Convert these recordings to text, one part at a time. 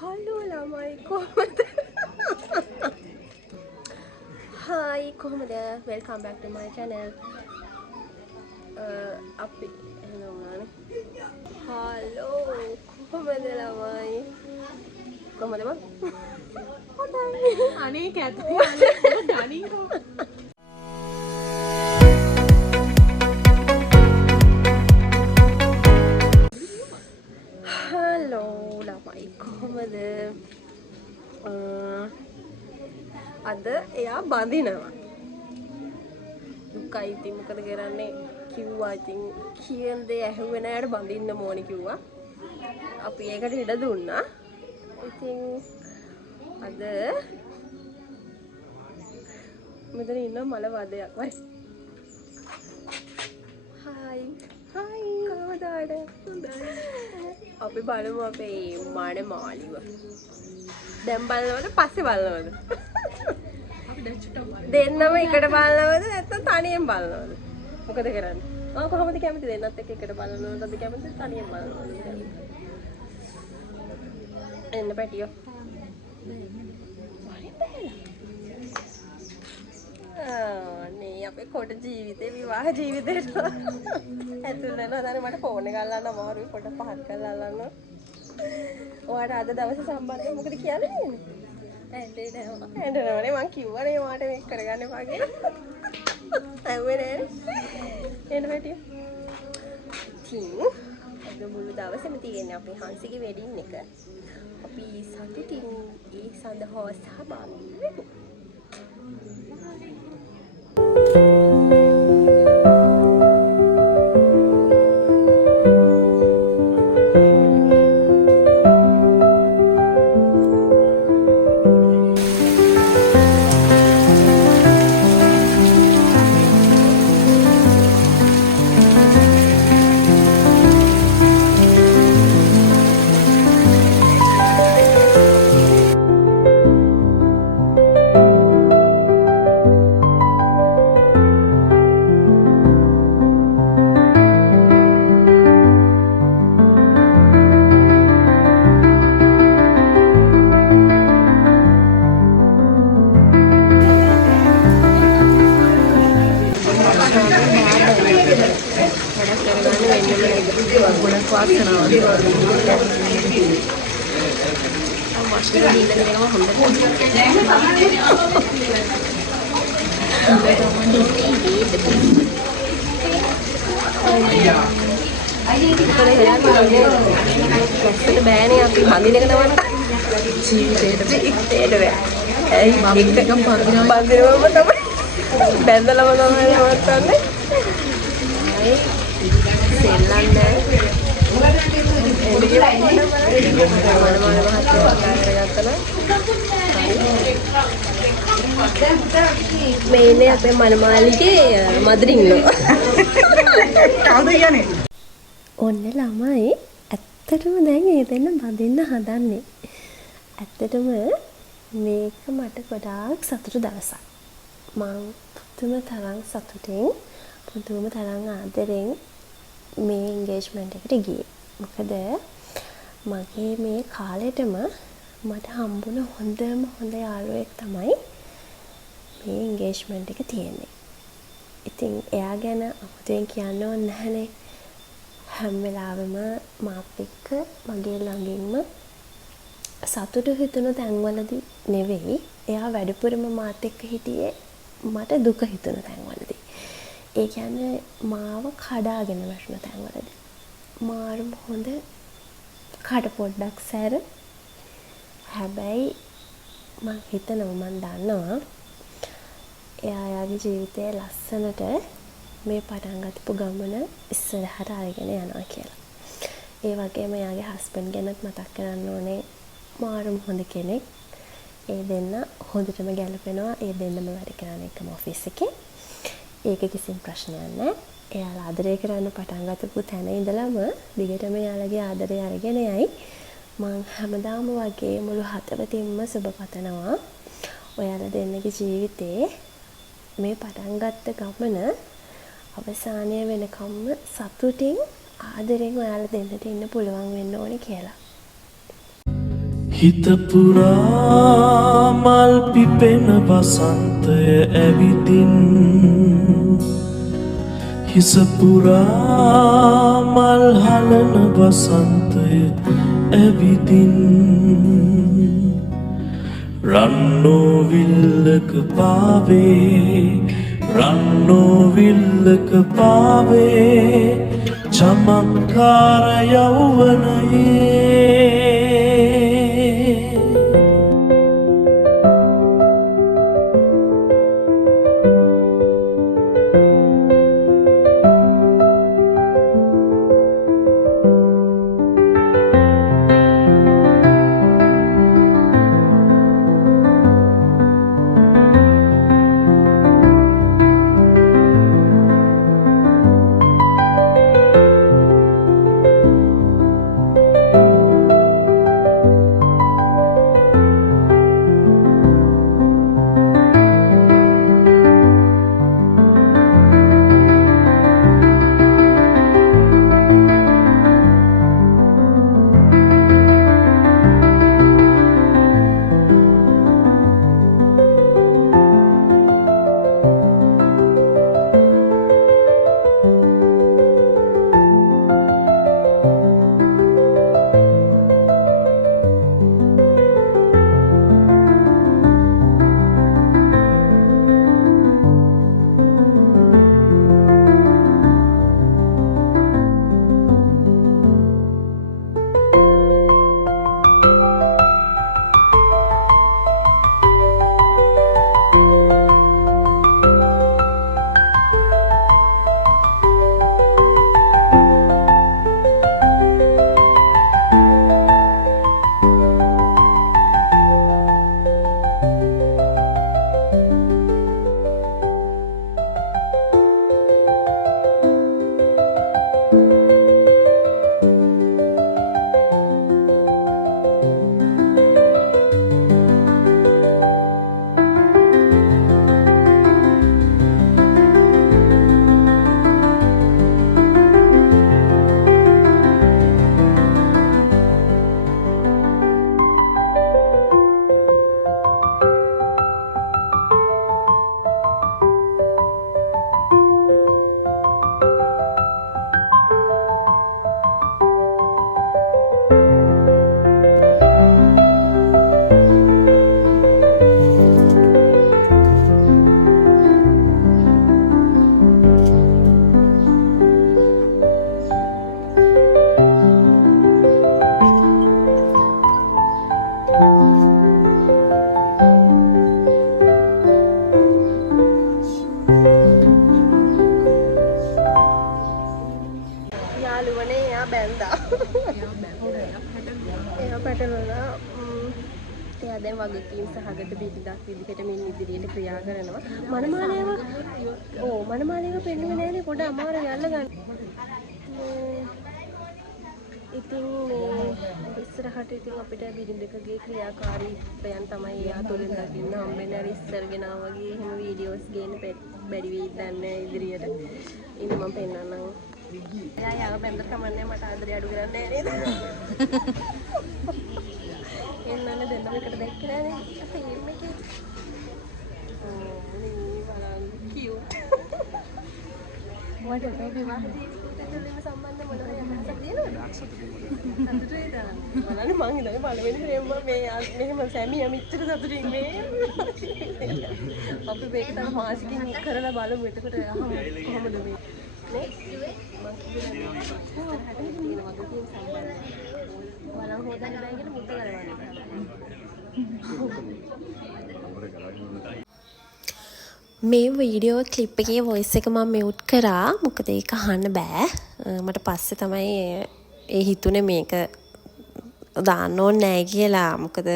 Halo lamai කොහමද? Hi කොහමද? Welcome back to my channel. අපි එනවානේ. Hello කොහමද lamai? කොහමද බං? හොඳයි. අනේ කැතුයි අනේ දණිකෝ. Hello lamai කොහමද? අද එයා බඳිනවා. දුකයි ඉතින් මොකද කරන්නේ? කිව්වා ඉතින් කියන දේ ඇහුවේ නැහැ යාට බඳින්න ඕනේ කිව්වා. අපි ඒකට ඉඩ දුන්නා. ඉතින් අද මෙතන ඉන්න මල වදයක් වයි. හායි. හායි. කොහොමද ආඩ? හොඳයි. අපි බලමු අපේ මානේ මාලිව. දැන් බලනවද පස්සේ බලනවද? දෙන්නම එකට බලනවද නැත්නම් තනියෙන් බලනවද? මොකද කරන්නේ? කොහොමද කැමති දෙන්නත් එක්ක එකට බලනවද කැමති තනියෙන් බලනවද? එන්න පැටියෝ. නේ අපේ කොට ජීවිතේ විවාහ ජීවිතේට ඇතුල් වෙනවා. දැන් මට ෆෝන් එක අල්ලන්න අමාරුයි. කොට පහත් කරලා අල්ලන්න. ඔයාට අද දවසේ සම්බන්ධව මොකද කියන්නේ? ඇඬෙනවනේ මං කිව්වනේ ඔයාට මේක කරගන්න එපා කියලා. ඇහුවේ නෑනේ. එන්න පැටියෝ. ඉතින් අද මුළු දවසේම තියෙන්නේ අපේ හංසිගේ වෙඩින් එක. අපි සතුටින් ඒ සඳහා සහභාගී වෙමු. බෑනේ අපි බඳින එක නවත්ත ජීවිතේට බෑ. ඇයි මම එකම බඳිනවම තමයි බැඳලම තමයි නවත්තන්නේ. ඇයි සෙල්ලන්නේ මේනේ අපේ මනමාලිගේ මදුරින්ලෝ. කවුද කියන්නේ? ඔන්න ළමයි ඇත්තටම දැන් ඒ දෙන්න බඳින්න හදන්නේ. ඇත්තටම මේක මට ගොඩාක් සතුටු දවසක්. මම පුදුම තරම් සතුටින් පුදුම තරම් ආදරෙන් මේ එන්ගේජ්මන්ට් එකට ගියේ. මොකද මගේ මේ කාලෙටම මට හම්බුන හොඳම යාළුවෙක් තමයි මේ එන්ගේජ්මන්ට් එක තියෙන්නේ. ඉතින් එයා ගැන අමුතුවෙන් කියන්න ඕනේ නැහනේ. හැම වෙලාවෙම මාත් එක්ක මගේ ළඟින්ම සතුටු හිතුණු තැන්වලදී නෙවෙයි, එයා වැඩිපුරම මාත් එක්ක හිටියේ මට දුක හිතුණු තැන්වලදී. ඒ කියන්නේ මාව කඩාගෙන වැටුණු තැන්වලදී. මාරුම හොඳ කඩ පොඩ්ඩක් සැර. හැබැයි මං හිතනවා මං දන්නවා එයාගේ ජීවිතයේ ලස්සනට මේ පටන් ගත්තු ගමන ඉස්සරහට අරගෙන යනවා කියලා. ඒ වගේම එයාගේ හස්බන්ඩ් ගැනත් මතක් කරන්න ඕනේ. මාරුම හොඳ කෙනෙක්. ඒ දෙන්න හොඳටම ගැලපෙනවා. ඒ දෙන්නම වැඩ කරන එකම ඔෆිස් එකේ. ඒක කිසිම ප්‍රශ්නයක් නැහැ. එයාලා ආදරය කරන්න පටන් ගත්තපු තැන ඉඳලම දිගටම එයාලගේ ආදරය අරගෙන යයි. මං හැමදාම වගේ මුළු හදවතින්ම සුබ පතනවා. ඔයාලා දෙන්නගේ ජීවිතේ මේ පටන් ගත්ත ගමන අවසානය වෙනකම්ම සතුටින් ආදරෙන් ඔයාලා දෙන්නට ඉන්න පුළුවන් වෙන්න ඕනේ කියලා. හිත පුරා මල් පිපෙන වසන්තය ඇවිදින් හිස පුරා මල් හලන වසන්තය ඇවිදින් රන්නෝ විල්ලක පාවේ රන්නෝ විල්ලක පාවේ චමත්කාර යෞවනයේ දැන් වගකීම් සහගත බිරිඳක් විදිහට මින් ඉදිරියට ක්‍රියා කරනවා. මනමාලයව පෙන්නුවේ නෑනේ පොඩ අමාරු යල්ල ගන්න. ඉතින් මේ ඉස්සරහට ඉතින් අපිට බිරිඳකගේ ක්‍රියාකාරීත්වයන් තමයි එයා තුළින් දකින්න හම්බෙන්නේ. අර ඉස්සරගෙන වගේ එහෙම වීඩියෝස් ගේන්න බැරි වෙයි දන්නේ ඉදිරියට. ඉතින් මම පෙන්නන්නම්. එයා බැලුවා කමන්නේ මට ආදරේ අඩු කරන්නේ නෑ නේද? එන්නන්න දෙන්නම එකට දැක්කේ නෑනේ ෆිල්ම් එකේ. මේ බලන්න කියුට්. මොකද මේ විවාහ ජීවිතේට සම්බන්ධ මොනවද යන්නත් තියෙනවද? සතුටුයිද? බලන්න මං හිතන්නේ පළවෙනි ෆ්‍රේම් මේ මෙහෙම සැමියා මෙච්චර සතුටින් මේ අපි මේක තව මාසිකින් කරලා බලමු. එතකොට කොහොමද මේ නේ? මං කියන්නේ වලං හොදන්න බෑ කියලා මුත්ත කරවන්නේ. මේ වීඩියෝ ක්ලිප් එකේ වොයිස් එක මම මියුට් කරා. මොකද ඒක අහන්න බෑ. මට පස්සේ තමයි ඒ හිතුනේ මේක දාන්න ඕනේ නෑ කියලා. මොකද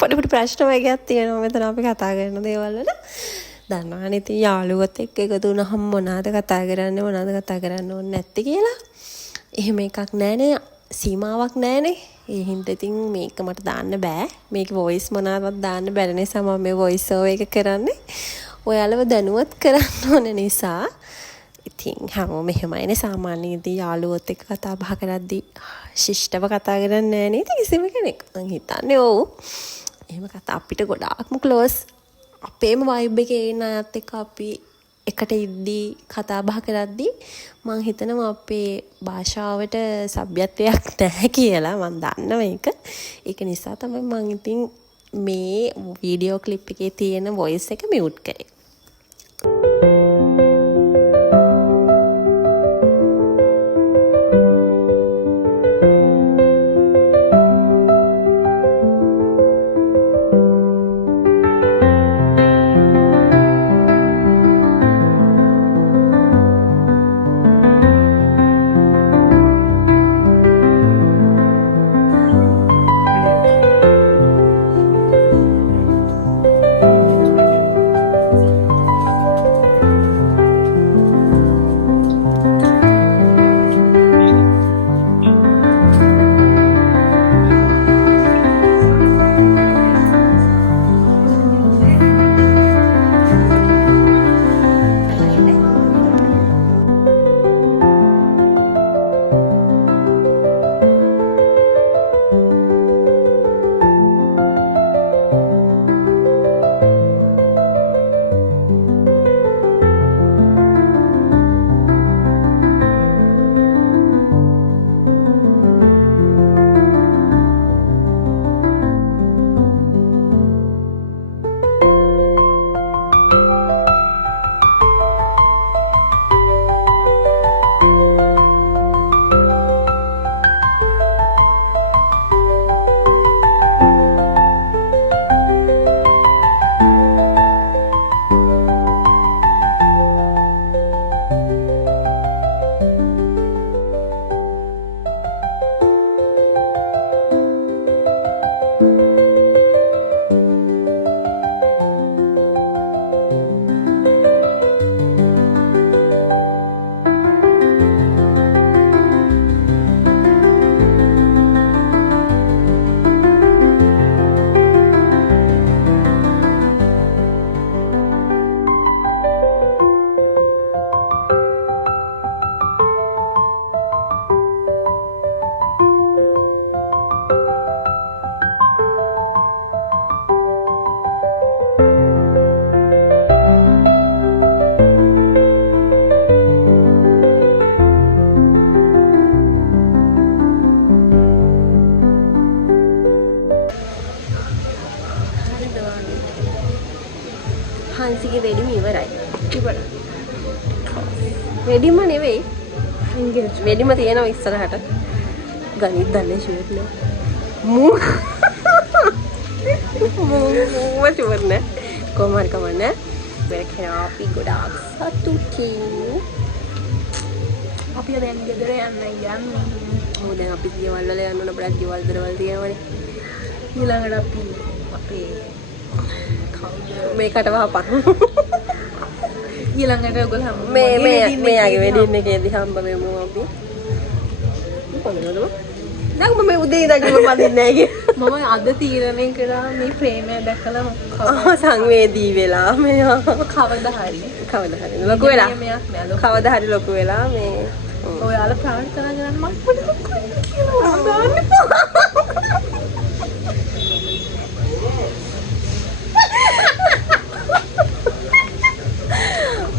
පොඩි ප්‍රශ්න වගේක් තියෙනවා මෙතන අපි කතා කරන දේවල් වල. දන්නවනේ ඉතින් යාළුවොත් එක්ක එකතු වුණාම මොනවාද කතා කරන්නේ මොනවාද කතා කරන්න ඕනේ නැත්තේ කියලා. එහෙම එකක් නෑනේ. සීමාවක් නෑනේ. ඒ හින්දා ඉතින් මේක මට දාන්න බෑ. මේක වොයිස් මොනවාවත් දාන්න බැරි නිසා මම මේ වොයිස් ඕවර් එක කරන්නේ. ඔයාලව දැනුවත් කරන්න ඕන නිසා. ඉතින් හැමෝම මෙහෙමයිනේ සාමාන්‍යයෙන් යාළුවොත් එක්ක කතා බහ කරද්දී ශිෂ්ටව කතා කරන්නේ නැහැ නේද කිසිම කෙනෙක්. මං හිතන්නේ ඔව්. එහෙම කතා අපිට ගොඩාක්ම ක්ලෝස් අපේම වයිබ් එකේ ඉන්න අයත් එක්ක අපි එකට ඉද්දී කතා බහ කරද්දී මං හිතනවා අපේ භාෂාවට සભ્યත්වයක් නැහැ කියලා. මං දන්නවා ඒක. ඒක නිසා තමයි මං ඉතින් මේ වීඩියෝ ක්ලිප් එකේ තියෙන වොයිස් එක මියුට් කරේ. හංසිගේ වෙඩිම ඉවරයි. ඉවරයි. වෙඩිම නෙවෙයි. වෙඩිම තියෙනවා ඉස්සරහට. ගණිත දන්නේ ෂුවර් නෑ. මූ ෂුවර් නෑ. කොහොම හරි කමන්නේ. වෙරකේ අපි ගොඩාක් සතුටින්. අපි දැන් ගෙදර යන්නේ. මොකද දැන් අපි ගෙවල් වල යන්න ඕන අපේ ගෙවල් දරවල් තියෙනවනේ. ඊළඟට අපි අපේ මේකට වහපන්. ඊළඟට ඔයගොල්ලෝ හැම මේ ආගේ වෙඩින් එකේදී හම්බ වෙමු අපි. කොහොමද? නම් මම උදේ ඉඳන් කිව්ව පදින්නේ නැහැ කිය. මම අද තීරණය කළා මේ ප්‍රේමය දැකලා සංවේදී වෙලා මෙයා කවදා හරි ලොකු වෙලා කවදා හරි ලොකු වෙලා මේ ඔයාලා ප්‍රාර්ථනා කරන්න මම පොඩි ලොකුයි කියලා දාන්න.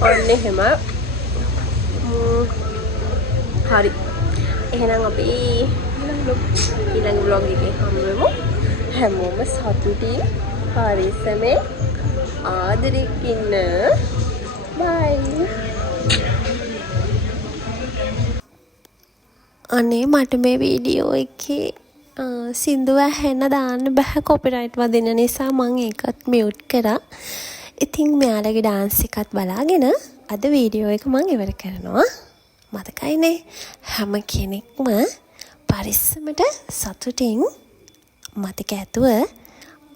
ඔන්න එහෙම හරි එහෙනම් අපි ඊළඟ vlog එකේ හම්බ වෙමු. හැමෝම සතුටින් පරිස්සමෙන් ආදරෙන් ඉන්න. බයි. අනේ මට මේ වීඩියෝ එකේ සින්දුව ඇහෙන්න දාන්න බෑ කොපිරයිට් වදින නිසා මම ඒකත් මියුට් කරා. ඉතින් මෙයාලගේ ඩාන්ස් එකත් බලාගෙන අද වීඩියෝ එක මම ඉවර කරනවා. මතකයිනේ හැම කෙනෙක්ම පරිස්සමට සතුටින් මතක ඇතුව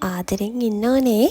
ආදරෙන් ඉන්න ඕනේ.